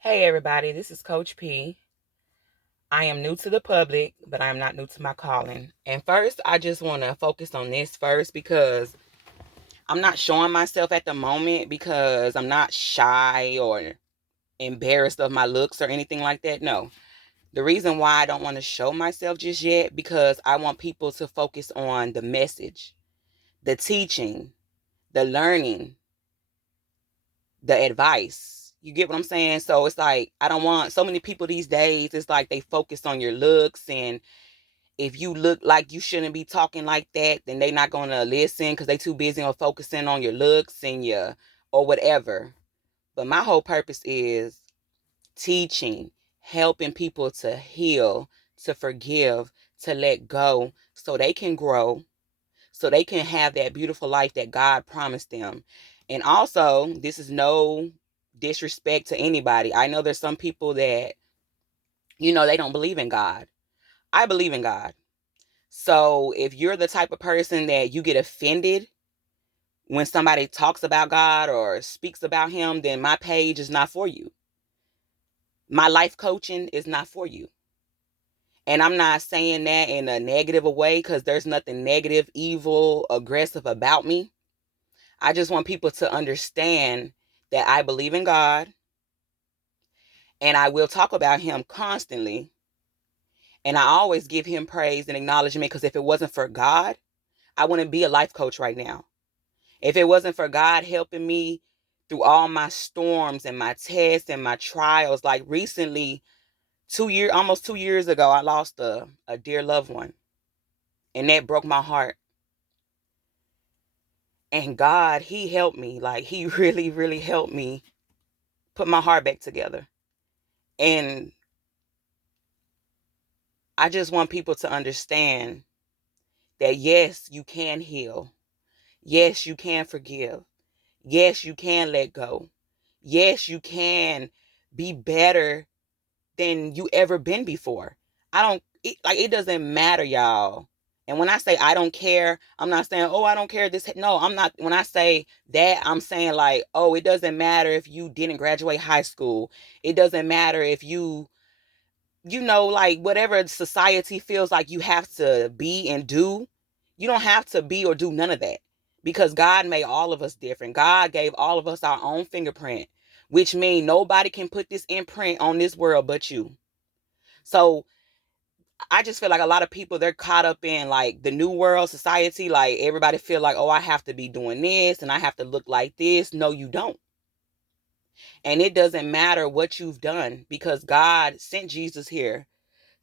Hey everybody, this is Coach P. I am new to the public, but I am not new to my calling. And first, I just want to focus on this first because I'm not showing myself at the moment because I'm not shy or embarrassed of my looks or anything like that. No. The reason why I don't want to show myself just yet because I want people to focus on the message, the teaching, the learning, the advice. You get what I'm saying? So it's like I don't want so many people these days, it's like they focus on your looks, and if you look like you shouldn't be talking like that, then they're not gonna listen because they too busy on focusing on your looks and your or whatever. But my whole purpose is teaching, helping people to heal, to forgive, to let go so they can grow, so they can have that beautiful life that God promised them. And also, this is no disrespect to anybody. I know there's some people that, they don't believe in God. I believe in God. So if you're the type of person that you get offended when somebody talks about God or speaks about Him, then my page is not for you. My life coaching is not for you. And I'm not saying that in a negative way because there's nothing negative, evil, aggressive about me. I just want people to understand that I believe in God and I will talk about Him constantly. And I always give Him praise and acknowledgement because if it wasn't for God, I wouldn't be a life coach right now. If it wasn't for God helping me through all my storms and my tests and my trials, like recently, almost 2 years ago, I lost a dear loved one. And that broke my heart. And God, He helped me. Like, He really, really helped me put my heart back together. And I just want people to understand that yes, you can heal. Yes, you can forgive. Yes, you can let go. Yes, you can be better than you ever been before. It doesn't matter, y'all. And when I say I don't care, I'm not saying, oh, I don't care this. No, I'm not. When I say that, I'm saying like, oh, it doesn't matter if you didn't graduate high school. It doesn't matter if like whatever society feels like you have to be and do, you don't have to be or do none of that because God made all of us different. God gave all of us our own fingerprint, which means nobody can put this imprint on this world but you. So I just feel like a lot of people, they're caught up in like the new world society. Like everybody feel like, oh, I have to be doing this and I have to look like this. No, you don't. And it doesn't matter what you've done because God sent Jesus here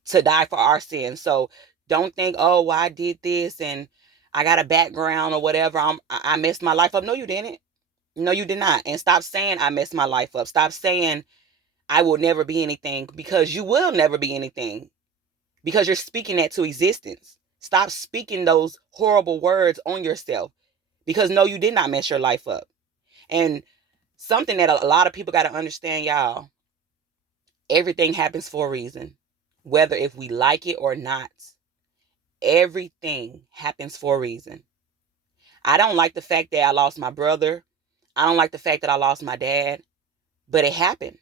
to die for our sins. So don't think, oh, well, I did this and I got a background or whatever. I messed my life up. No, you didn't. No, you did not. And stop saying I messed my life up. Stop saying I will never be anything because you will never be anything because you're speaking that to existence. Stop speaking those horrible words on yourself because no, you did not mess your life up. And something that a lot of people got to understand, y'all, everything happens for a reason, whether if we like it or not. Everything happens for a reason. I don't like the fact that I lost my brother. I don't like the fact that I lost my dad, but it happened.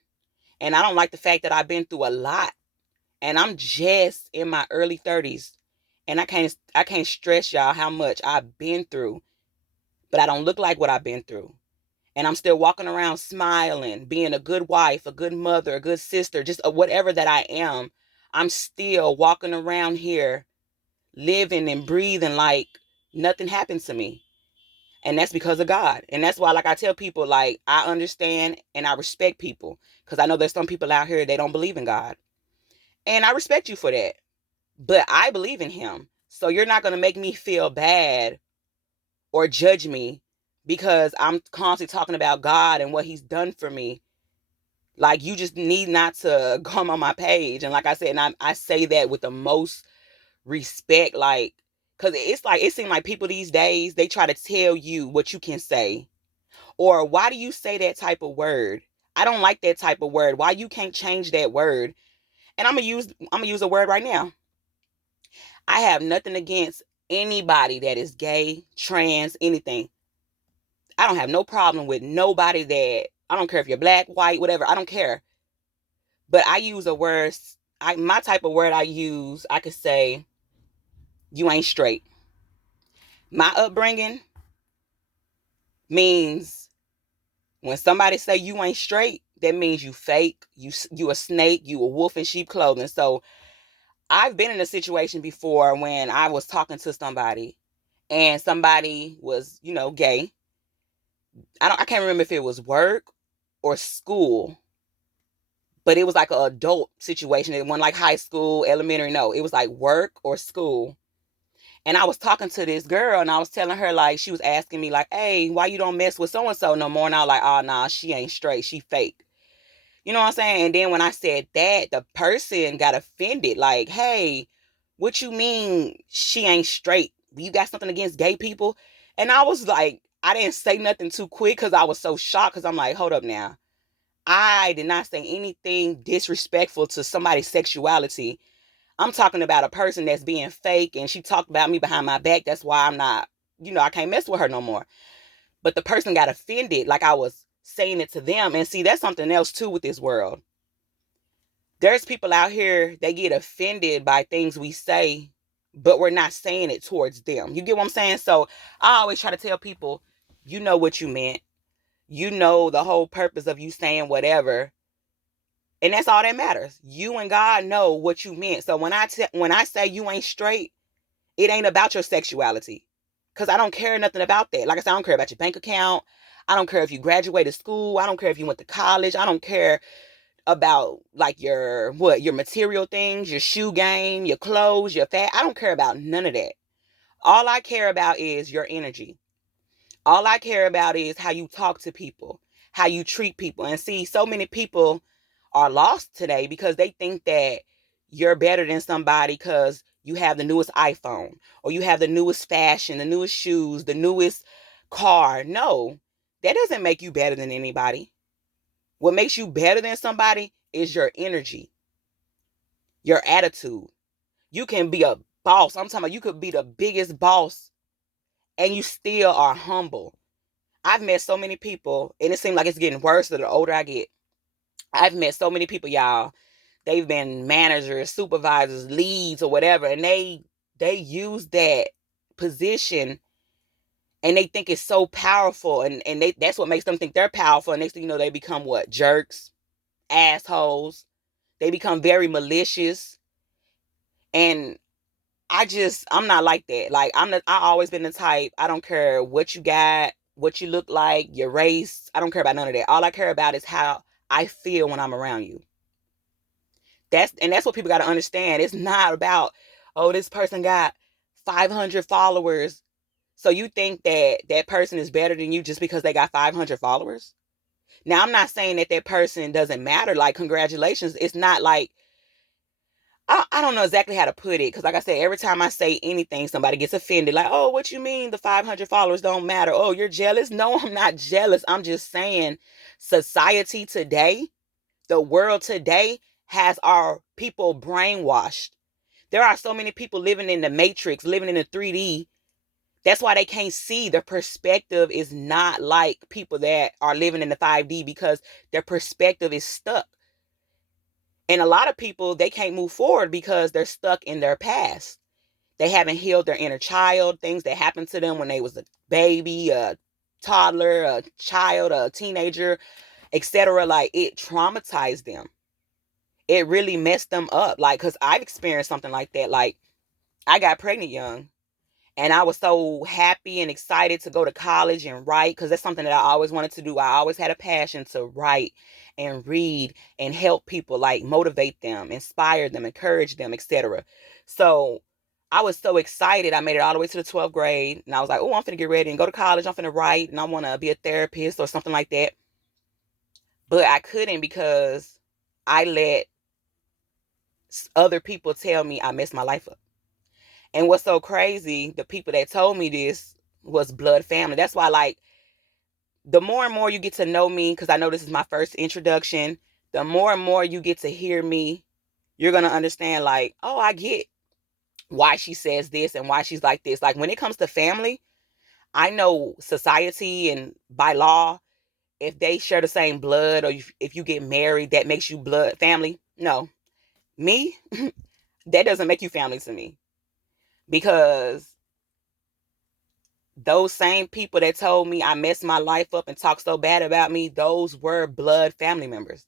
And I don't like the fact that I've been through a lot. And I'm just in my early 30s. And I can't stress y'all how much I've been through, but I don't look like what I've been through. And I'm still walking around smiling, being a good wife, a good mother, a good sister, just whatever that I am. I'm still walking around here living and breathing like nothing happened to me. And that's because of God. And that's why, like I tell people, like I understand and I respect people because I know there's some people out here they don't believe in God. And I respect you for that. But I believe in Him. So you're not going to make me feel bad or judge me because I'm constantly talking about God and what He's done for me. Like you just need not to come on my page. And like I said, and I say that with the most respect, like, because it's like it seems like people these days they try to tell you what you can say or why do you say that type of word. I don't like that type of word. Why you can't change that word? And I'm gonna use a word right now. I have nothing against anybody that is gay, trans, anything. I don't have no problem with nobody that, I don't care if you're black, white, whatever, I don't care. But I use a word, my type of word I use, I could say, you ain't straight. My upbringing means when somebody say you ain't straight, that means you fake, you a snake, you a wolf in sheep clothing. So I've been in a situation before when I was talking to somebody and somebody was, gay. I can't remember if it was work or school, but it was like an adult situation. It wasn't like high school, elementary. No, it was like work or school. And I was talking to this girl and I was telling her, like, she was asking me, like, hey, why you don't mess with so and so no more? And I was like, oh, nah, she ain't straight. She fake. You know what I'm saying? And then when I said that, the person got offended. Like, hey, what you mean she ain't straight? You got something against gay people? And I was like, I didn't say nothing too quick because I was so shocked, because I'm like, hold up now. I did not say anything disrespectful to somebody's sexuality. I'm talking about a person that's being fake, and she talked about me behind my back. That's why I'm not, I can't mess with her no more. But the person got offended like I was saying it to them. And see, that's something else too with this world. There's people out here, they get offended by things we say, but we're not saying it towards them. You get what I'm saying? So I always try to tell people, you know what you meant. You know the whole purpose of you saying whatever. And that's all that matters. You and God know what you meant. So when I say you ain't straight, it ain't about your sexuality. Because I don't care nothing about that. Like I said, I don't care about your bank account. I don't care if you graduated school. I don't care if you went to college. I don't care about like your material things, your shoe game, your clothes, your fat. I don't care about none of that. All I care about is your energy. All I care about is how you talk to people, how you treat people. And see, so many people are lost today because they think that you're better than somebody because you have the newest iPhone or you have the newest fashion, the newest shoes, the newest car. No, that doesn't make you better than anybody. What makes you better than somebody is your energy, your attitude. You can be a boss. I'm talking about you could be the biggest boss and you still are humble. I've met so many people, and it seems like it's getting worse the older I get. I've met so many people, y'all. They've been managers, supervisors, leads, or whatever, and they use that position and they think it's so powerful, and that's what makes them think they're powerful. And next thing you know, they become what? Jerks, assholes. They become very malicious. And I'm not like that. Like I always been the type, I don't care what you got, what you look like, your race. I don't care about none of that. All I care about is how I feel when I'm around you. That's what people got to understand. It's not about, oh, this person got 500 followers. So you think that that person is better than you just because they got 500 followers? Now, I'm not saying that that person doesn't matter. Like, congratulations. It's not like, I don't know exactly how to put it, because like I said, every time I say anything, somebody gets offended. Like, oh, what you mean the 500 followers don't matter? Oh, you're jealous? No, I'm not jealous. I'm just saying society today, the world today has our people brainwashed. There are so many people living in the matrix, living in the 3D. That's why they can't see. Their perspective is not like people that are living in the 5D, because their perspective is stuck. And a lot of people, they can't move forward because they're stuck in their past. They haven't healed their inner child, things that happened to them when they was a baby, a toddler, a child, a teenager, etc. Like, it traumatized them. It really messed them up. Like, because I've experienced something like that. Like, I got pregnant young. And I was so happy and excited to go to college and write, because that's something that I always wanted to do. I always had a passion to write and read and help people, like motivate them, inspire them, encourage them, etc. So I was so excited. I made it all the way to the 12th grade. And I was like, oh, I'm finna get ready and go to college. I'm finna write and I want to be a therapist or something like that. But I couldn't, because I let other people tell me I messed my life up. And what's so crazy, the people that told me this was blood family. That's why, like, the more and more you get to know me, because I know this is my first introduction, the more and more you get to hear me, you're going to understand, like, oh, I get why she says this and why she's like this. Like, when it comes to family, I know society and by law, if they share the same blood, or if you get married, that makes you blood family. No, me, that doesn't make you family to me, because those same people that told me I messed my life up and talked so bad about me, those were blood family members.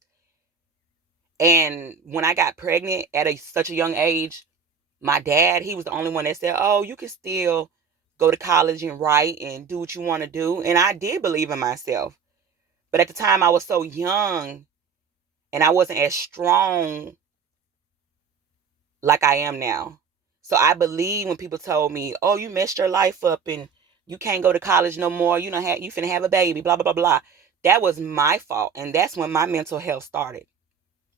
And when I got pregnant at such a young age, my dad, he was the only one that said, oh, you can still go to college and write and do what you want to do. And I did believe in myself. But at the time, I was so young and I wasn't as strong like I am now. So I believe when people told me, oh, you messed your life up and you can't go to college no more, you finna have a baby, blah, blah, blah, blah. That was my fault. And that's when my mental health started.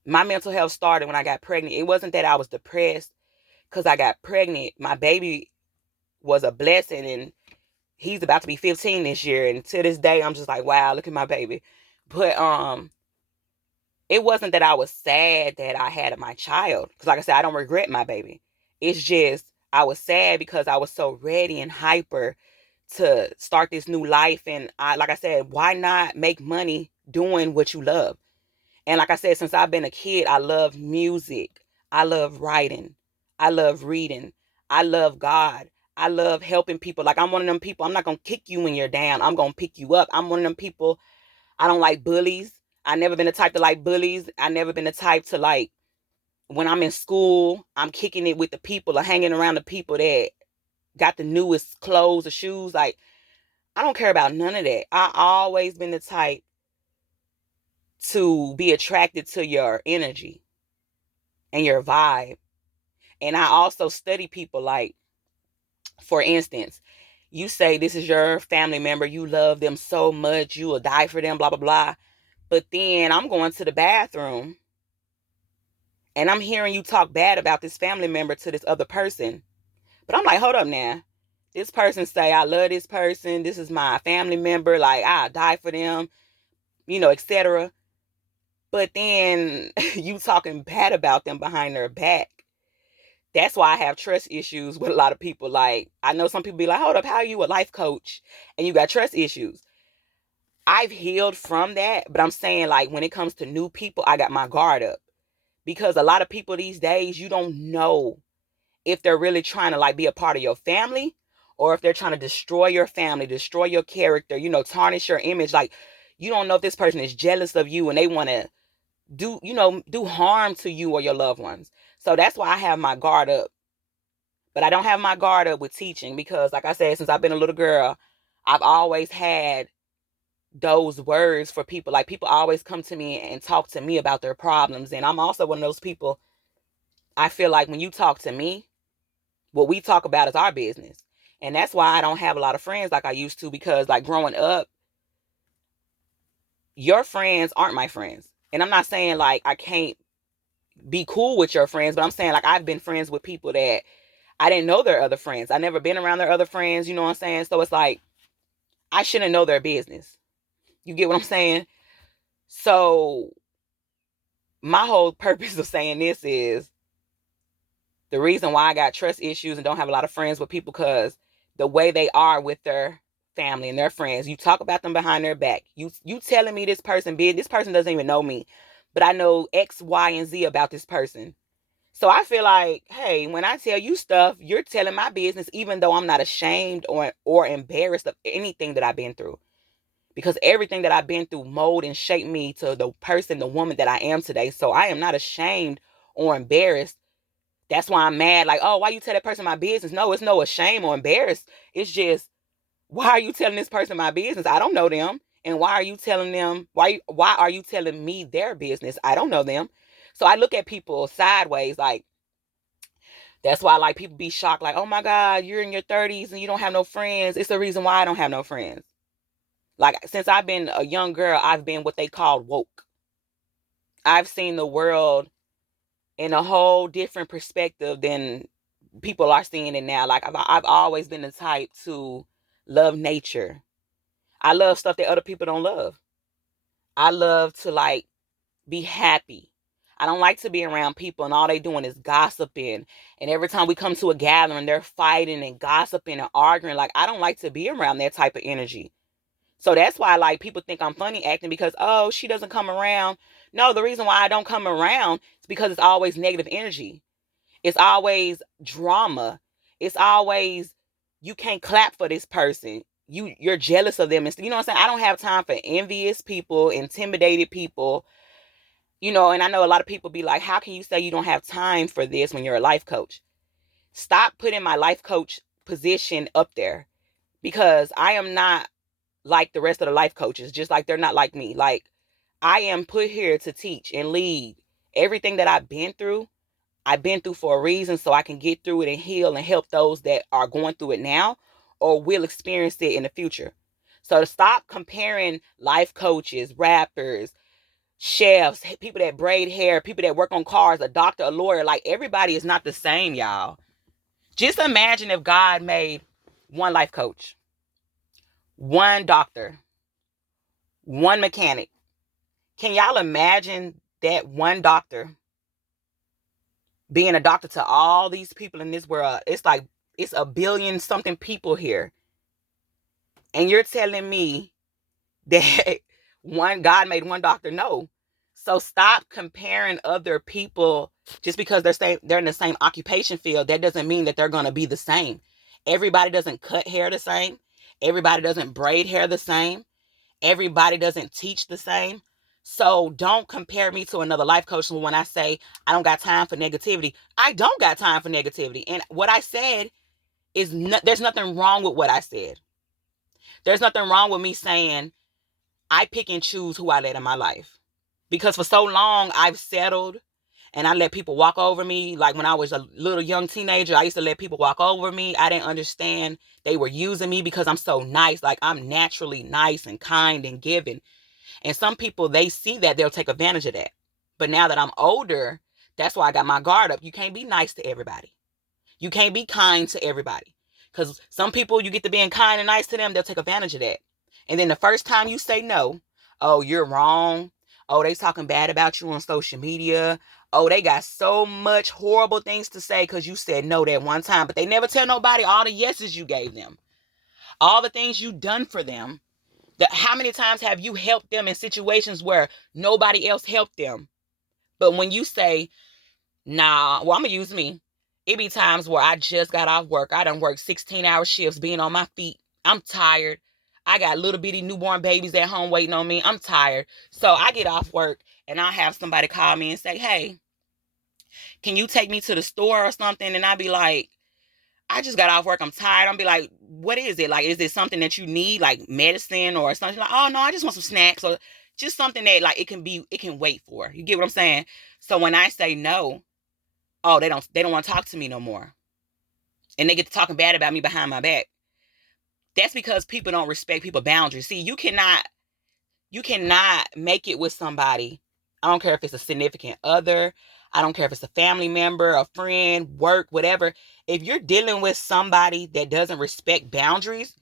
My mental health started when I got pregnant. It wasn't that I was depressed because I got pregnant. My baby was a blessing, and he's about to be 15 this year. And to this day, I'm just like, wow, look at my baby. But it wasn't that I was sad that I had my child, because like I said, I don't regret my baby. It's just I was sad because I was so ready and hyper to start this new life. And like I said, why not make money doing what you love? And like I said, since I've been a kid, I love music. I love writing. I love reading. I love God. I love helping people. Like, I'm one of them people, I'm not going to kick you when you're down. I'm going to pick you up. I'm one of them people, I don't like bullies. I never been the type to like bullies. I never been the type to like, when I'm in school, I'm kicking it with the people or hanging around the people that got the newest clothes or shoes. Like, I don't care about none of that. I always been the type to be attracted to your energy and your vibe. And I also study people. Like, for instance, you say this is your family member, you love them so much, you will die for them, blah, blah, blah. But then I'm going to the bathroom and I'm hearing you talk bad about this family member to this other person. But I'm like, hold up now. This person say, I love this person. This is my family member. Like, I'll die for them, etc. But then you talking bad about them behind their back. That's why I have trust issues with a lot of people. Like, I know some people be like, hold up, how are you a life coach and you got trust issues? I've healed from that, but I'm saying, like, when it comes to new people, I got my guard up. Because a lot of people these days, you don't know if they're really trying to, like, be a part of your family, or if they're trying to destroy your family, destroy your character, tarnish your image. Like, you don't know if this person is jealous of you and they want to do harm to you or your loved ones. So that's why I have my guard up. But I don't have my guard up with teaching, because like I said, since I've been a little girl, I've always had those words for people. Like, people always come to me and talk to me about their problems. And I'm also one of those people, I feel like when you talk to me, what we talk about is our business. And that's why I don't have a lot of friends like I used to, because like growing up, your friends aren't my friends. And I'm not saying like I can't be cool with your friends, but I'm saying like I've been friends with people that I didn't know their other friends. I never been around their other friends, you know what I'm saying? So it's like, I shouldn't know their business. You get what I'm saying? So my whole purpose of saying this is the reason why I got trust issues and don't have a lot of friends with people, because the way they are with their family and their friends, you talk about them behind their back. You telling me this person doesn't even know me, but I know X, Y, and Z about this person. So I feel like, hey, when I tell you stuff, you're telling my business, even though I'm not ashamed or embarrassed of anything that I've been through. Because everything that I've been through mold and shaped me to the person, the woman that I am today. So I am not ashamed or embarrassed. That's why I'm mad. Like, oh, why you tell that person my business? No, it's no shame or embarrassed. It's just, why are you telling this person my business? I don't know them. And why are you telling them? Why are you telling me their business? I don't know them. So I look at people sideways. Like, that's why, like, people be shocked. Like, oh my God, you're in your 30s and you don't have no friends. It's the reason why I don't have no friends. Like, since I've been a young girl, I've been what they call woke. I've seen the world in a whole different perspective than people are seeing it now. Like, I've always been the type to love nature. I love stuff that other people don't love. I love to, like, be happy. I don't like to be around people and all they doing is gossiping. And every time we come to a gathering, they're fighting and gossiping and arguing. Like, I don't like to be around that type of energy. So that's why like people think I'm funny acting because, oh, she doesn't come around. No, the reason why I don't come around is because it's always negative energy. It's always drama. It's always you can't clap for this person. You're jealous of them. And you know what I'm saying? I don't have time for envious people, intimidated people. You know, and I know a lot of people be like, how can you say you don't have time for this when you're a life coach? Stop putting my life coach position up there because I am not like the rest of the life coaches, just like they're not like me. Like, I am put here to teach and lead. Everything that I've been through for a reason so I can get through it and heal and help those that are going through it now or will experience it in the future. So to stop comparing life coaches, rappers, chefs, people that braid hair, people that work on cars, a doctor, a lawyer, like everybody is not the same, y'all. Just imagine if God made one life coach, one doctor, one mechanic. Can y'all imagine that one doctor being a doctor to all these people in this world? It's like it's a billion something people here. And you're telling me that one God made one doctor? No. So stop comparing other people just because they're in the same occupation field. That doesn't mean that they're going to be the same. Everybody doesn't cut hair the same. Everybody doesn't braid hair the same. Everybody doesn't teach the same. So don't compare me to another life coach when I say I don't got time for negativity. I don't got time for negativity. And what I said is there's nothing wrong with what I said. There's nothing wrong with me saying I pick and choose who I let in my life. Because for so long I've settled and I let people walk over me. Like when I was a little young teenager, I used to let people walk over me. I didn't understand they were using me because I'm so nice. Like I'm naturally nice and kind and giving. And some people, they see that, they'll take advantage of that. But now that I'm older, that's why I got my guard up. You can't be nice to everybody. You can't be kind to everybody. Because some people, you get to being kind and nice to them, they'll take advantage of that. And then the first time you say no, oh, you're wrong. Oh, they talking bad about you on social media. Oh, they got so much horrible things to say because you said no that one time. But they never tell nobody all the yeses you gave them. All the things you done for them. How many times have you helped them in situations where nobody else helped them? But when you say, nah, well, I'm going to use me. It be times where I just got off work. I done worked 16-hour shifts being on my feet. I'm tired. I got little bitty newborn babies at home waiting on me. I'm tired. So I get off work and I'll have somebody call me and say, hey, can you take me to the store or something? And I'll be like, I just got off work. I'm tired. I'll be like, what is it? Like, is it something that you need, like medicine or something? Like, oh no, I just want some snacks or just something that like it can wait for. You get what I'm saying? So when I say no, oh, they don't want to talk to me no more. And they get to talking bad about me behind my back. That's because people don't respect people's boundaries. See, you cannot make it with somebody. I don't care if it's a significant other. I don't care if it's a family member, a friend, work, whatever. If you're dealing with somebody that doesn't respect boundaries,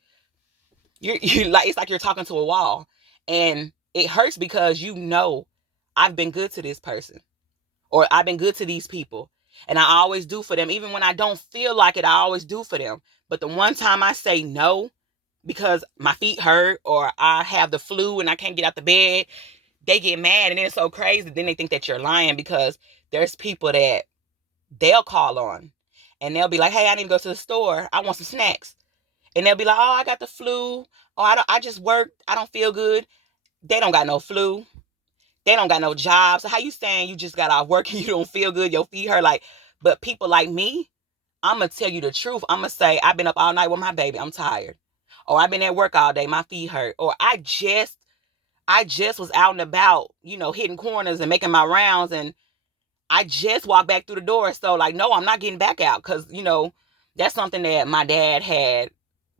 you like it's like you're talking to a wall. And it hurts because you know I've been good to this person or I've been good to these people. And I always do for them. Even when I don't feel like it, I always do for them. But the one time I say no because my feet hurt or I have the flu and I can't get out the bed, they get mad. And then it's so crazy. Then they think that you're lying because there's people that they'll call on and they'll be like, hey, I need to go to the store. I want some snacks. And they'll be like, oh, I got the flu. Oh, I just worked. I don't feel good. They don't got no flu. They don't got no job. So how you saying you just got off work and you don't feel good? Your feet hurt. Like, but people like me, I'm going to tell you the truth. I'm going to say, I've been up all night with my baby. I'm tired. Or I've been at work all day. My feet hurt. Or I just was out and about, hitting corners and making my rounds. And I just walked back through the door. So like, no, I'm not getting back out. Cause that's something that my dad had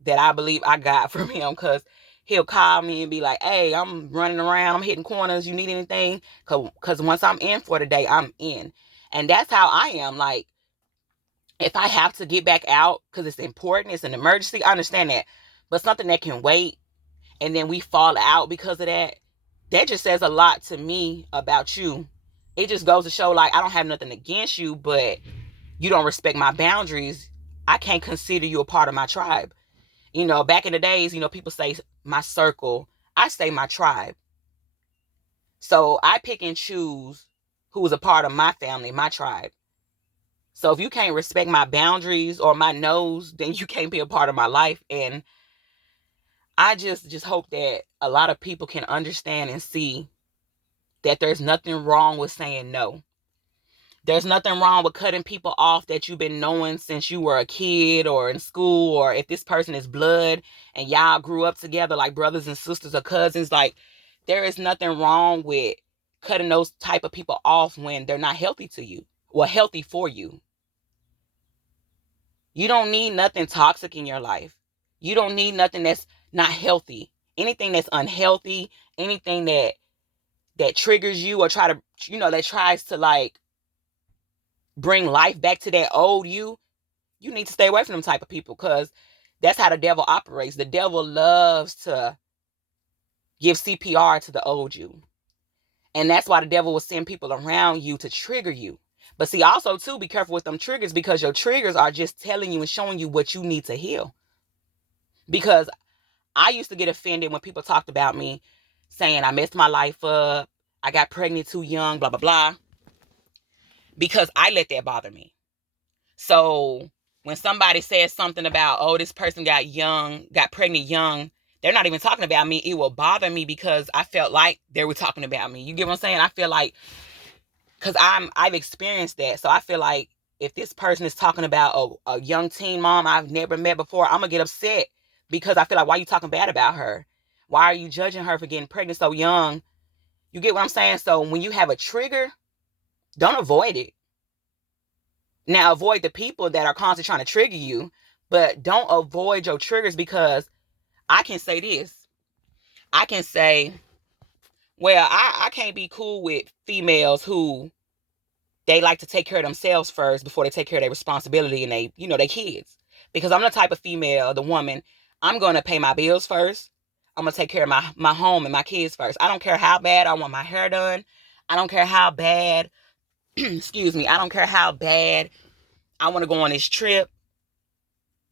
that I believe I got from him. Cause he'll call me and be like, hey, I'm running around. I'm hitting corners. You need anything? Cause once I'm in for the day, I'm in. And that's how I am. Like, if I have to get back out because it's important, it's an emergency, I understand that. But something that can wait and then we fall out because of that, that just says a lot to me about you. It just goes to show, like, I don't have nothing against you, but you don't respect my boundaries. I can't consider you a part of my tribe. Back in the days, people say my circle. I say my tribe. So I pick and choose who is a part of my family, my tribe. So if you can't respect my boundaries or my no's, then you can't be a part of my life. And I just hope that a lot of people can understand and see that there's nothing wrong with saying no. There's nothing wrong with cutting people off that you've been knowing since you were a kid or in school, or if this person is blood and y'all grew up together like brothers and sisters or cousins. Like, there is nothing wrong with cutting those type of people off when they're not healthy to you or healthy for you. You don't need nothing toxic in your life. You don't need nothing that's not healthy. Anything that's unhealthy, anything that triggers you or that tries to like bring life back to that old you need to stay away from them type of people, because that's how the devil operates. The devil loves to give CPR to the old you. And that's why the devil will send people around you to trigger you. But see, also too, be careful with them triggers, because your triggers are just telling you and showing you what you need to heal. Because I used to get offended when people talked about me saying I messed my life up, I got pregnant too young, blah, blah, blah, because I let that bother me. So when somebody says something about, oh, this person got pregnant young, they're not even talking about me. It will bother me because I felt like they were talking about me. You get what I'm saying? I feel like, because I've experienced that. So I feel like if this person is talking about a young teen mom I've never met before, I'm going to get upset, because I feel like, why are you talking bad about her? Why are you judging her for getting pregnant so young? You get what I'm saying? So when you have a trigger, don't avoid it. Now, avoid the people that are constantly trying to trigger you, but don't avoid your triggers, because I can say this. I can say, well, I can't be cool with females who they like to take care of themselves first before they take care of their responsibility and their kids. Because I'm the type of female, the woman, I'm going to pay my bills first. I'm going to take care of my home and my kids first. I don't care how bad I want my hair done. I don't care how bad, excuse me, I don't care how bad I want to go on this trip.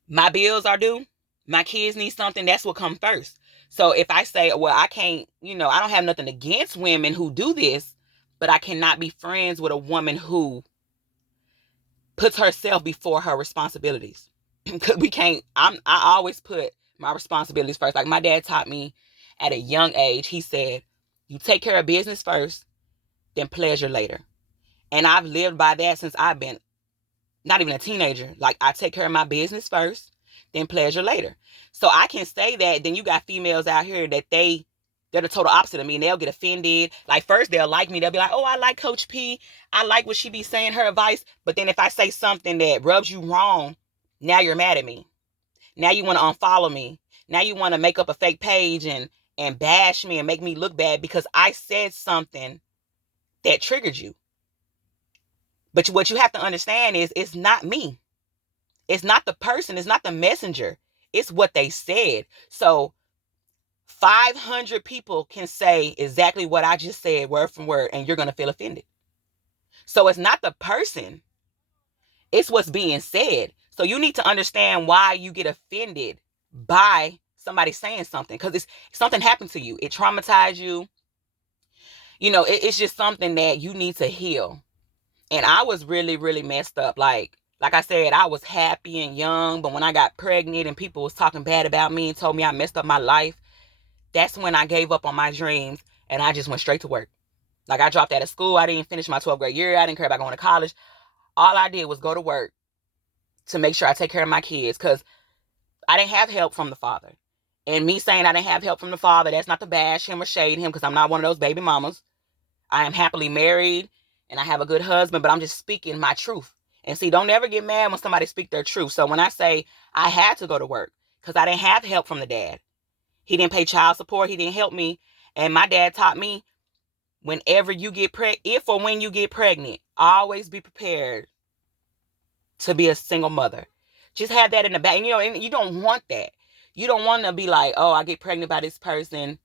My bills are due. My kids need something. That's what comes first. So if I say, well, I can't, I don't have nothing against women who do this, but I cannot be friends with a woman who puts herself before her responsibilities. Because I always put my responsibilities first. Like my dad taught me at a young age. He said, you take care of business first, then pleasure later. And I've lived by that since I've been not even a teenager. Like, I take care of my business first, then pleasure later. So I can say that. Then you got females out here that they're the total opposite of me, and they'll get offended. Like, first they'll like me. They'll be like, oh, I like Coach P. I like what she be saying, her advice. But then if I say something that rubs you wrong, now you're mad at me. Now you want to unfollow me. Now you want to make up a fake page and bash me and make me look bad because I said something that triggered you. But what you have to understand is, it's not me. It's not the person. It's not the messenger. It's what they said. So 500 people can say exactly what I just said, word from word, and you're going to feel offended. So it's not the person. It's what's being said. So you need to understand why you get offended by somebody saying something, because it's something happened to you. It traumatized you. It's just something that you need to heal. And I was really, really messed up. Like I said, I was happy and young, but when I got pregnant and people was talking bad about me and told me I messed up my life, that's when I gave up on my dreams and I just went straight to work. Like, I dropped out of school. I didn't finish my 12th grade year. I didn't care about going to college. All I did was go to work to make sure I take care of my kids, because I didn't have help from the father. And me saying I didn't have help from the father, that's not to bash him or shade him, because I'm not one of those baby mamas. I am happily married and I have a good husband, but I'm just speaking my truth. And see, don't ever get mad when somebody speak their truth. So when I say I had to go to work because I didn't have help from the dad, he didn't pay child support, he didn't help me. And my dad taught me, whenever you get if or when you get pregnant, always be prepared to be a single mother. Just have that in the back. And you don't want that. You don't want to be like, oh, I get pregnant by this person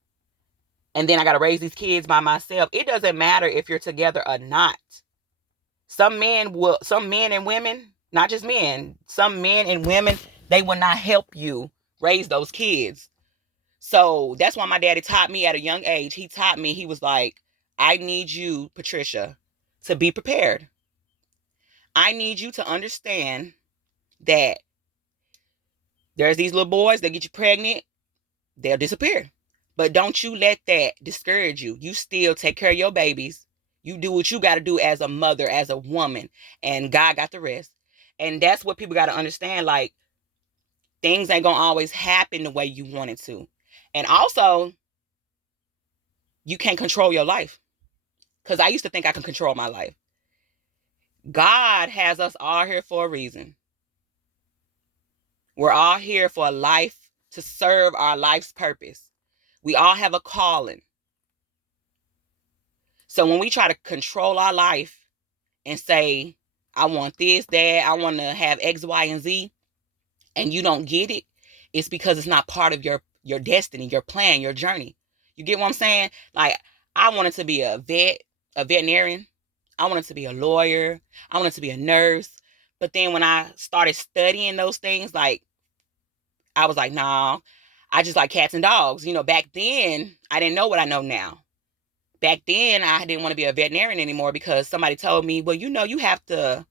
and then I got to raise these kids by myself. It doesn't matter if you're together or not. Some men and women, not just men, some men and women, they will not help you raise those kids. So that's why my daddy taught me at a young age. He taught me, he was like, I need you, Patricia, to be prepared. I need you to understand that there's these little boys that get you pregnant, they'll disappear. But don't you let that discourage you. You still take care of your babies. You do what you got to do as a mother, as a woman, and God got the rest. And that's what people got to understand. Like, things ain't going to always happen the way you want it to. And also, you can't control your life. Because I used to think I could control my life. God has us all here for a reason. We're all here for a life, to serve our life's purpose. We all have a calling. So when we try to control our life and say, I want this, that, I want to have X, Y, and Z, and you don't get it, it's because it's not part of your destiny, your plan, your journey. You get what I'm saying? Like, I wanted to be a veterinarian. I wanted to be a lawyer. I wanted to be a nurse. But then when I started studying those things, like, I was like, nah, I just like cats and dogs. You know, back then, I didn't know what I know now. Back then, I didn't want to be a veterinarian anymore because somebody told me, well, you know, you have to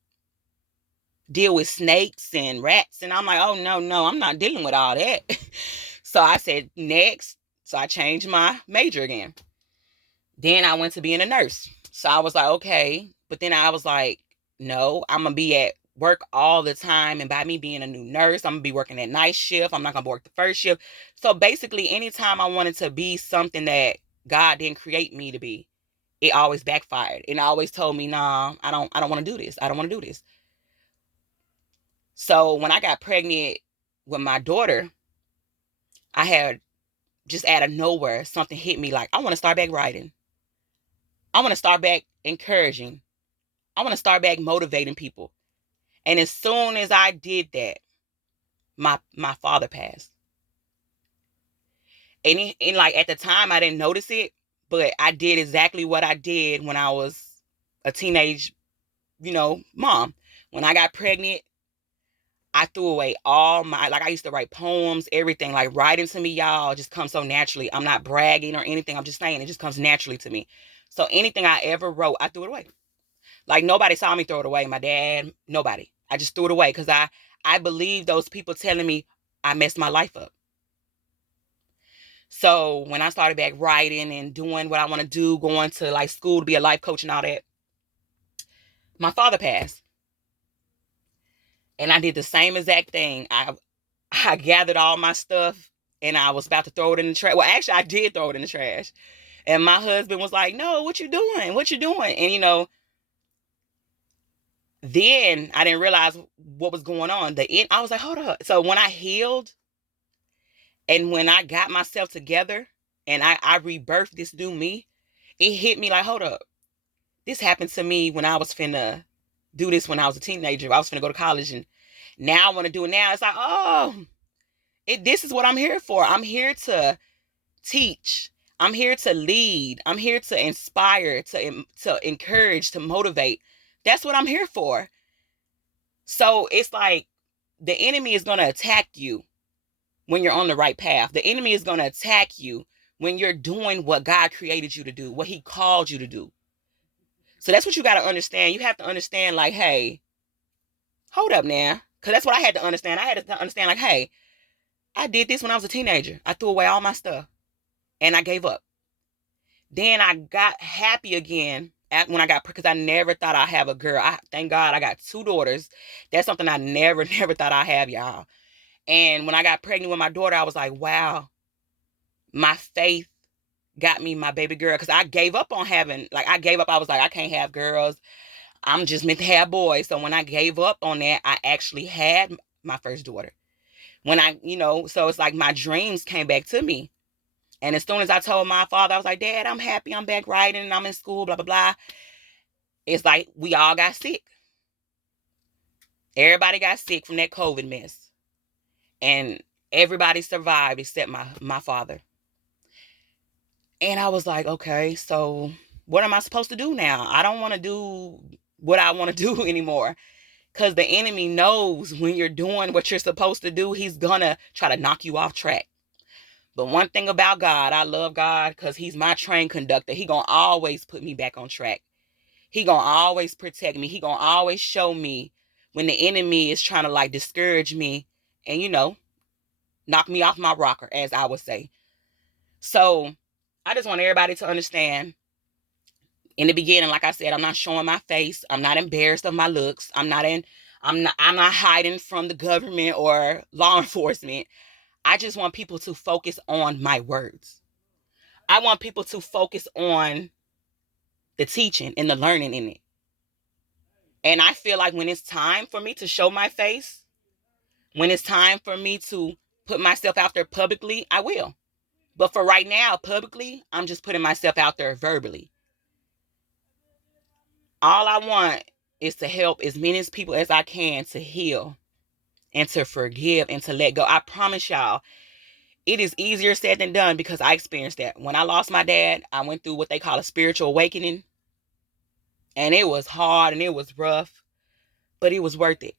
deal with snakes and rats. And I'm like, oh, no, I'm not dealing with all that. So I said, next. So I changed my major again. Then I went to being a nurse. So I was like, okay. But then I was like, no, I'm going to be at work all the time. And by me being a new nurse, I'm going to be working at night shift. I'm not going to work the first shift. So basically, anytime I wanted to be something that God didn't create me to be, it always backfired. And I always told me, nah, I don't want to do this. I don't want to do this. So when I got pregnant with my daughter, I had just out of nowhere, something hit me like, I want to start back writing. I want to start back encouraging. I want to start back motivating people. And as soon as I did that, my father passed. And like at the time, I didn't notice it, but I did exactly what I did when I was a teenage, mom. When I got pregnant, I threw away all my, like I used to write poems, everything. Like writing to me, y'all, just comes so naturally. I'm not bragging or anything. I'm just saying it just comes naturally to me. So anything I ever wrote, I threw it away. Like nobody saw me throw it away. My dad, nobody. I just threw it away because I believe those people telling me I messed my life up. So when I started back writing and doing what I want to do, going to like school to be a life coach and all that, my father passed. And I did the same exact thing. I gathered all my stuff and I was about to throw it in the trash. Well, actually, I did throw it in the trash. And my husband was like, no, what you doing? What you doing? And, then I didn't realize what was going on. I was like, hold up. So when I healed and when I got myself together and I rebirthed this new me, it hit me like, hold up. This happened to me when I was finna do this when I was a teenager. I was finna go to college and now I want to do it now. It's like, oh, this is what I'm here for. I'm here to teach. I'm here to lead. I'm here to inspire, to encourage, to motivate. That's what I'm here for. So it's like the enemy is going to attack you when you're on the right path. The enemy is going to attack you when you're doing what God created you to do, what he called you to do. So that's what you got to understand. You have to understand like, hey, hold up now. Because that's what I had to understand. I had to understand like, hey, I did this when I was a teenager. I threw away all my stuff and I gave up. Then I got happy again when I got, because I never thought I'd have a girl. Thank God I got 2 daughters. That's something I never thought I'd have, y'all. And when I got pregnant with my daughter, I was like, wow, my faith got me my baby girl. Because I gave up on having, like I gave up. I was like, I can't have girls. I'm just meant to have boys. So when I gave up on that, I actually had my first daughter. When so it's like my dreams came back to me. And as soon as I told my father, I was like, Dad, I'm happy. I'm back writing and I'm in school, blah, blah, blah. It's like we all got sick. Everybody got sick from that COVID mess. And everybody survived except my father. And I was like, okay, so what am I supposed to do now? I don't want to do what I want to do anymore. Because the enemy knows when you're doing what you're supposed to do, he's going to try to knock you off track. But one thing about God, I love God because he's my train conductor. He gonna always put me back on track. He gonna always protect me. He gonna always show me when the enemy is trying to like discourage me and, knock me off my rocker, as I would say. So I just want everybody to understand, in the beginning, like I said, I'm not showing my face. I'm not embarrassed of my looks. I'm not hiding from the government or law enforcement. I just want people to focus on my words. I want people to focus on the teaching and the learning in it. And I feel like when it's time for me to show my face, when it's time for me to put myself out there publicly, I will. But for right now, publicly, I'm just putting myself out there verbally. All I want is to help as many people as I can to heal and to forgive and to let go. I promise y'all, it is easier said than done because I experienced that. When I lost my dad, I went through what they call a spiritual awakening. And it was hard and it was rough, but it was worth it.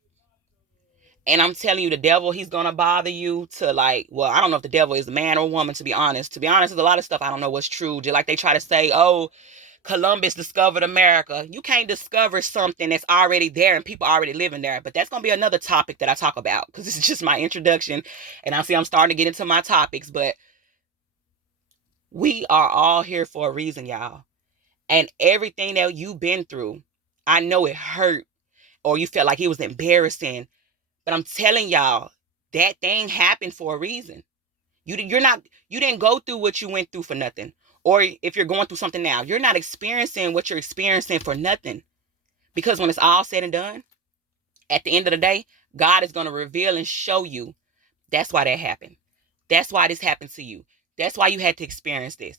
And I'm telling you, the devil, he's going to bother you to I don't know if the devil is a man or a woman, to be honest. To be honest, there's a lot of stuff I don't know what's true. Just like they try to say, oh, Columbus discovered America. You can't discover something that's already there and people already living there. But that's going to be another topic that I talk about because this is just my introduction. And I'm starting to get into my topics. But we are all here for a reason, y'all. And everything that you've been through, I know it hurt or you felt like it was embarrassing. But I'm telling y'all, that thing happened for a reason. You didn't go through what you went through for nothing. Or if you're going through something now, you're not experiencing what you're experiencing for nothing. Because when it's all said and done, at the end of the day, God is going to reveal and show you that's why that happened. That's why this happened to you. That's why you had to experience this.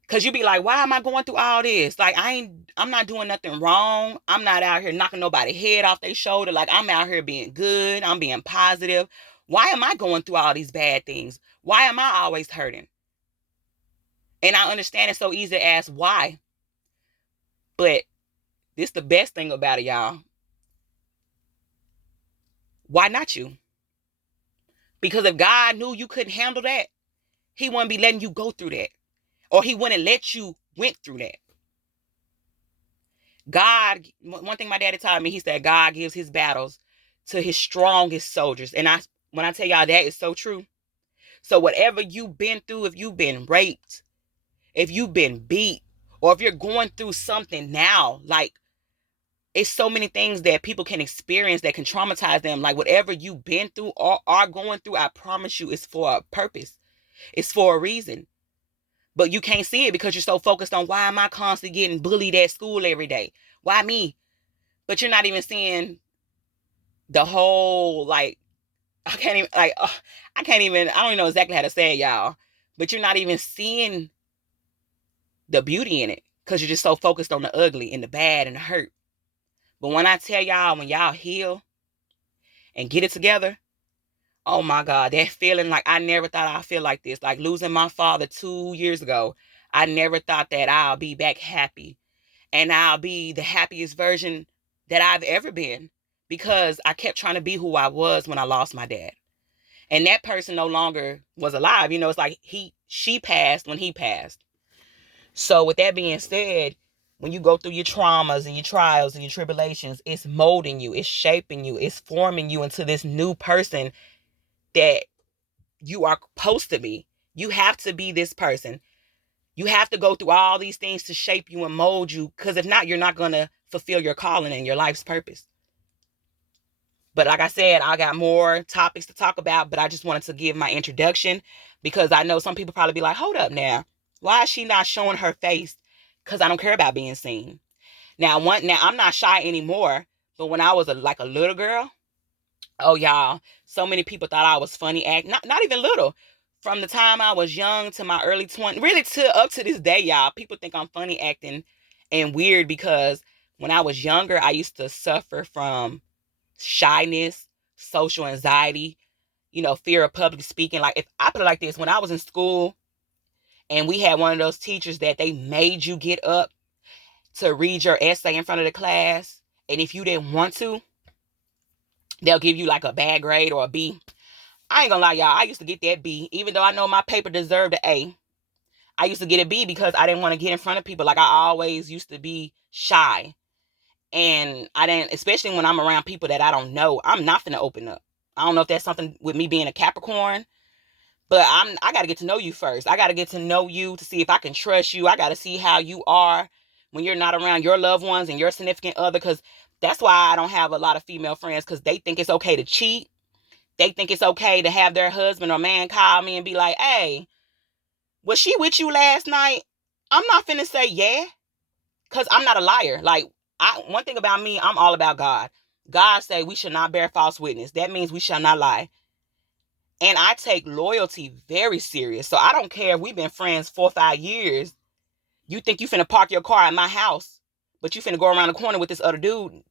Because you be like, why am I going through all this? Like, I'm not doing nothing wrong. I'm not out here knocking nobody's head off their shoulder. Like, I'm out here being good. I'm being positive. Why am I going through all these bad things? Why am I always hurting? And I understand it's so easy to ask why. But this the best thing about it, y'all. Why not you? Because if God knew you couldn't handle that, he wouldn't be letting you go through that. Or he wouldn't let you went through that. God, one thing my daddy taught me, he said, God gives his battles to his strongest soldiers. And when I tell y'all that is so true. So whatever you've been through, if you've been raped, if you've been beat, or if you're going through something now, like it's so many things that people can experience that can traumatize them. Like whatever you've been through or are going through, I promise you it's for a purpose. It's for a reason. But you can't see it because you're so focused on why am I constantly getting bullied at school every day? Why me? But you're not even seeing the whole, I don't even know exactly how to say it, y'all. But you're not even seeing the beauty in it because you're just so focused on the ugly and the bad and the hurt. But when I tell y'all, when y'all heal and get it together, oh my God, that feeling, like I never thought I'd feel like this. Like losing my father 2 years ago, I never thought that I'll be back happy. And I'll be the happiest version that I've ever been because I kept trying to be who I was when I lost my dad. And that person no longer was alive. It's like she passed when he passed. So with that being said, when you go through your traumas and your trials and your tribulations, it's molding you, it's shaping you, it's forming you into this new person that you are supposed to be. You have to be this person. You have to go through all these things to shape you and mold you, because if not, you're not going to fulfill your calling and your life's purpose. But like I said, I got more topics to talk about, but I just wanted to give my introduction because I know some people probably be like, hold up now. Why is she not showing her face? Because I don't care about being seen. Now I'm not shy anymore, but when I was a little girl, oh y'all, so many people thought I was funny act. Not even little. From the time I was young to my early 20s, really to up to this day, y'all, people think I'm funny acting and weird because when I was younger, I used to suffer from shyness, social anxiety, fear of public speaking. Like if I put it like this, when I was in school and we had one of those teachers that they made you get up to read your essay in front of the class, and if you didn't want to, they'll give you like a bad grade or a B. I ain't gonna lie, y'all. I used to get that B. Even though I know my paper deserved an A, I used to get a B because I didn't want to get in front of people. Like, I always used to be shy. And I didn't, especially when I'm around people that I don't know, I'm not finna open up. I don't know if that's something with me being a Capricorn, but I got to get to know you first. I got to get to know you to see if I can trust you. I got to see how you are when you're not around your loved ones and your significant other, because that's why I don't have a lot of female friends, because they think it's okay to cheat. They think it's okay to have their husband or man call me and be like, hey, was she with you last night? I'm not finna say yeah, because I'm not a liar. Like, one thing about me, I'm all about God. God say we should not bear false witness. That means we shall not lie. And I take loyalty very serious. So I don't care if we've been friends 4 or 5 years. You think you finna park your car at my house, but you finna go around the corner with this other dude.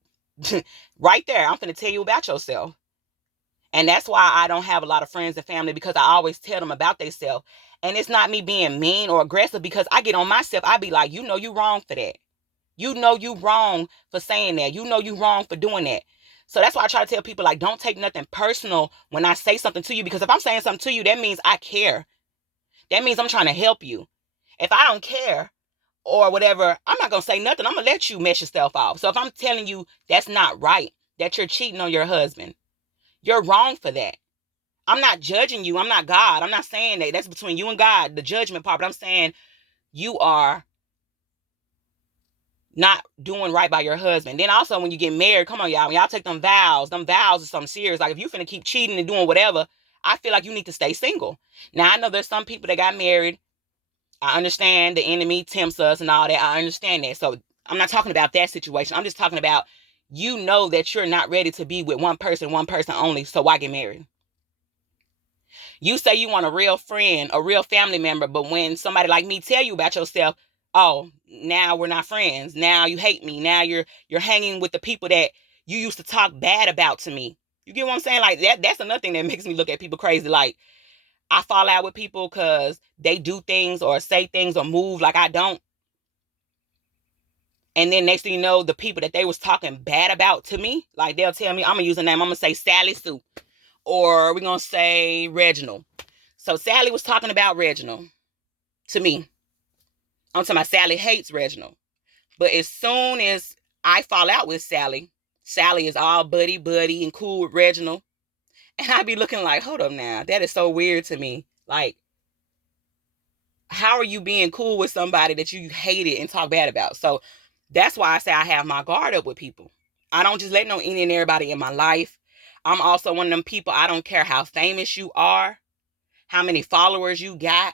Right there, I'm finna tell you about yourself. And that's why I don't have a lot of friends and family, because I always tell them about themselves. And it's not me being mean or aggressive, because I get on myself. I be like, you know you wrong for that. You know you wrong for saying that. You know you wrong for doing that. So that's why I try to tell people, like, don't take nothing personal when I say something to you, because if I'm saying something to you, that means I care. That means I'm trying to help you. If I don't care or whatever, I'm not going to say nothing. I'm going to let you mess yourself off. So if I'm telling you that's not right, that you're cheating on your husband, you're wrong for that. I'm not judging you. I'm not God. I'm not saying that. That's between you and God, the judgment part. But I'm saying you are not doing right by your husband. Then also, when you get married, come on, y'all. When y'all take them vows are something serious. Like, if you finna keep cheating and doing whatever, I feel like you need to stay single. Now, I know there's some people that got married. I understand the enemy tempts us and all that. I understand that. So I'm not talking about that situation. I'm just talking about, you know that you're not ready to be with one person only. So why get married? You say you want a real friend, a real family member, but when somebody like me tell you about yourself, oh, now we're not friends. Now you hate me. Now you're hanging with the people that you used to talk bad about to me. You get what I'm saying? Like, that's another thing that makes me look at people crazy. Like, I fall out with people because they do things or say things or move like I don't. And then next thing you know, the people that they was talking bad about to me, like, they'll tell me, I'm going to use a name. I'm going to say Sally Sue, or we're going to say Reginald. So Sally was talking about Reginald to me. I'm talking about Sally hates Reginald. But as soon as I fall out with Sally, Sally is all buddy and cool with Reginald. And I be looking like, hold up now. That is so weird to me. Like, how are you being cool with somebody that you hated and talk bad about? So that's why I say I have my guard up with people. I don't just let no any and everybody in my life. I'm also one of them people, I don't care how famous you are, how many followers you got.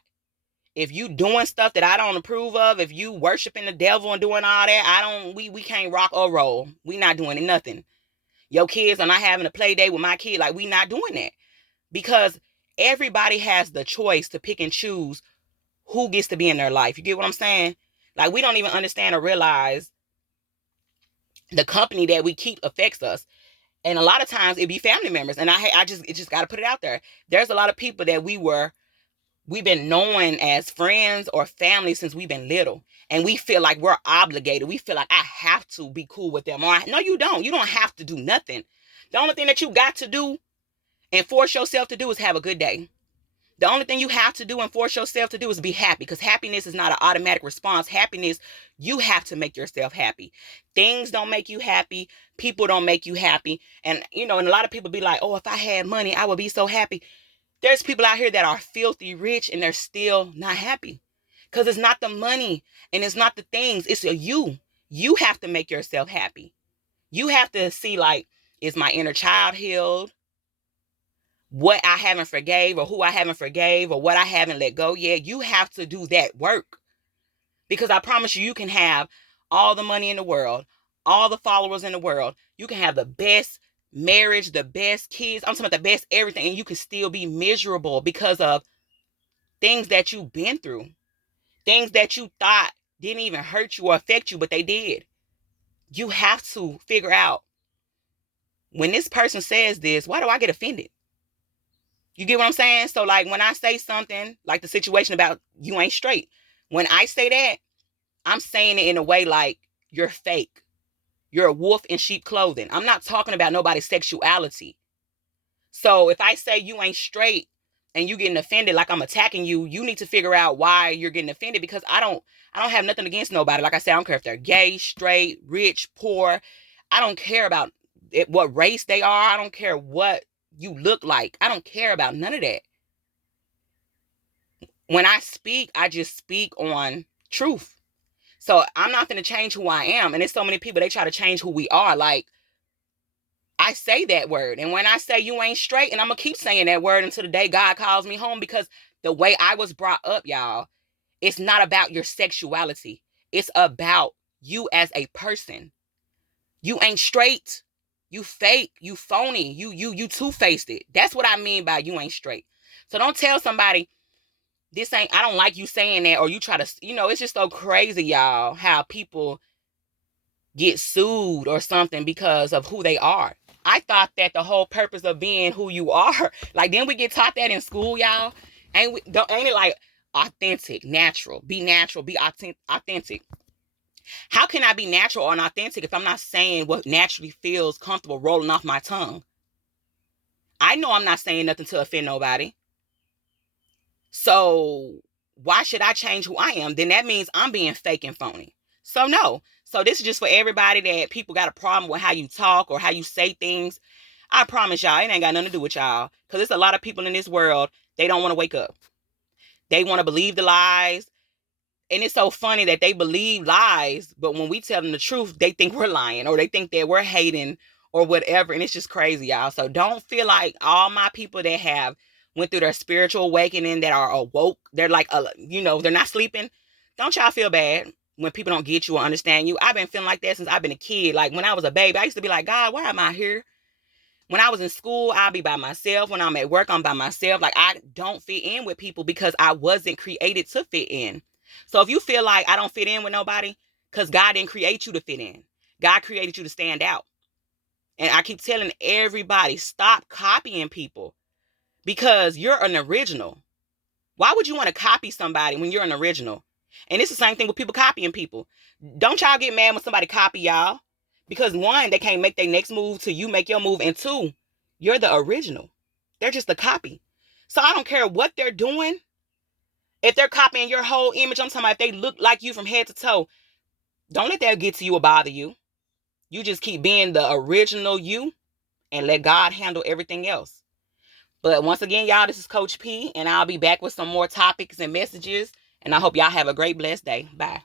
If you doing stuff that I don't approve of, if you worshiping the devil and doing all that, we can't rock or roll. We not doing nothing. Your kids are not having a play date with my kid. Like, we not doing that. Because everybody has the choice to pick and choose who gets to be in their life. You get what I'm saying? Like, we don't even understand or realize the company that we keep affects us. And a lot of times it be family members. And it just got to put it out there. There's a lot of people that we've been knowing as friends or family since we've been little. And we feel like we're obligated. We feel like I have to be cool with them. No, you don't. You don't have to do nothing. The only thing that you got to do and force yourself to do is have a good day. The only thing you have to do and force yourself to do is be happy, because happiness is not an automatic response. Happiness, you have to make yourself happy. Things don't make you happy. People don't make you happy. And, and a lot of people be like, oh, if I had money, I would be so happy. There's people out here that are filthy rich and they're still not happy, because it's not the money and it's not the things. It's you. You have to make yourself happy. You have to see, like, is my inner child healed? What I haven't forgave, or who I haven't forgave, or what I haven't let go yet. You have to do that work, because I promise you can have all the money in the world, all the followers in the world. You can have the best marriage, the best kids. I'm talking about the best everything. And you can still be miserable because of things that you've been through. Things that you thought didn't even hurt you or affect you, but they did. You have to figure out, when this person says this, why do I get offended? You get what I'm saying? So, like, when I say something, like the situation about you ain't straight, when I say that, I'm saying it in a way like you're fake. You're a wolf in sheep clothing. I'm not talking about nobody's sexuality. So if I say you ain't straight and you getting offended like I'm attacking you, you need to figure out why you're getting offended, because I don't have nothing against nobody. Like I said, I don't care if they're gay, straight, rich, poor. I don't care about what race they are. I don't care what you look like. I don't care about none of that. When I speak, I just speak on truth. So I'm not going to change who I am. And there's so many people, they try to change who we are. Like, I say that word. And when I say you ain't straight, and I'm going to keep saying that word until the day God calls me home, because the way I was brought up, y'all, it's not about your sexuality. It's about you as a person. You ain't straight. You fake. You phony. You two-faced it. That's what I mean by you ain't straight. So don't tell somebody, this ain't, I don't like you saying that, or you try to, it's just so crazy, y'all, how people get sued or something because of who they are. I thought that the whole purpose of being who you are, like, didn't we get taught that in school, y'all? Ain't it like authentic, natural, be authentic? How can I be natural and authentic if I'm not saying what naturally feels comfortable rolling off my tongue? I know I'm not saying nothing to offend nobody. So why should I change who I am? Then that means I'm being fake and phony. So no. So this is just for everybody that people got a problem with how you talk or how you say things. I promise y'all, it ain't got nothing to do with y'all. Because there's a lot of people in this world, they don't want to wake up. They want to believe the lies. And it's so funny that they believe lies, but when we tell them the truth, they think we're lying, or they think that we're hating or whatever. And it's just crazy, y'all. So don't feel like all my people that have went through their spiritual awakening, that are awoke, they're like, they're not sleeping. Don't y'all feel bad when people don't get you or understand you. I've been feeling like that since I've been a kid. Like when I was a baby, I used to be like, God, why am I here? When I was in school, I'll be by myself. When I'm at work, I'm by myself. Like, I don't fit in with people because I wasn't created to fit in. So if you feel like I don't fit in with nobody, because God didn't create you to fit in. God created you to stand out. And I keep telling everybody, stop copying people, because you're an original. Why would you want to copy somebody when you're an original? And it's the same thing with people copying people. Don't y'all get mad when somebody copy y'all. Because one, they can't make their next move till you make your move. And two, you're the original. They're just a copy. So I don't care what they're doing. If they're copying your whole image, I'm talking about if they look like you from head to toe, don't let that get to you or bother you. You just keep being the original you and let God handle everything else. But once again, y'all, this is Coach P, and I'll be back with some more topics and messages. And I hope y'all have a great, blessed day. Bye.